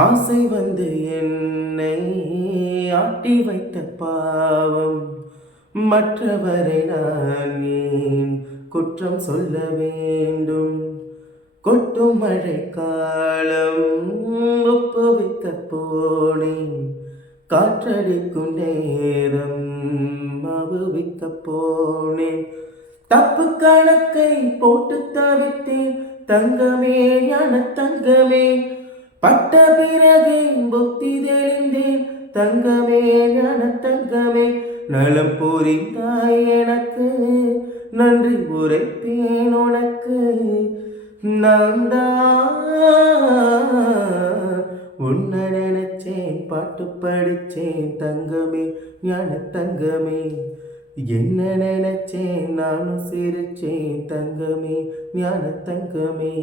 ஆசை வந்து என்னை ஆட்டி வைத்த பாவம் மற்றவரை நான் ஏன் குற்றம் சொல்ல வேண்டும். கொட்டும் மழை காலம் உப்பு வைக்க போனேன். காற்றடிக்கும் நேரம் மாவு வைக்க போனேன். தப்பு கணக்கை போட்டு தவித்தேன். தங்கமே ஞான தங்கமே, பட்ட பிறகே புத்தி தெளிந்தேன். தங்கமே ஞான தங்கமே, நலம் புரிந்தாய் எனக்கு, நன்றி உரைப்பேன் உனக்கு. நான் தான் உன்னை நினைச்சேன், பாட்டு படிச்சேன். தங்கமே ஞான தங்கமே, என்ன நினைச்சேன் நானும் சிரிச்சேன். தங்கமே ஞான தங்கமே.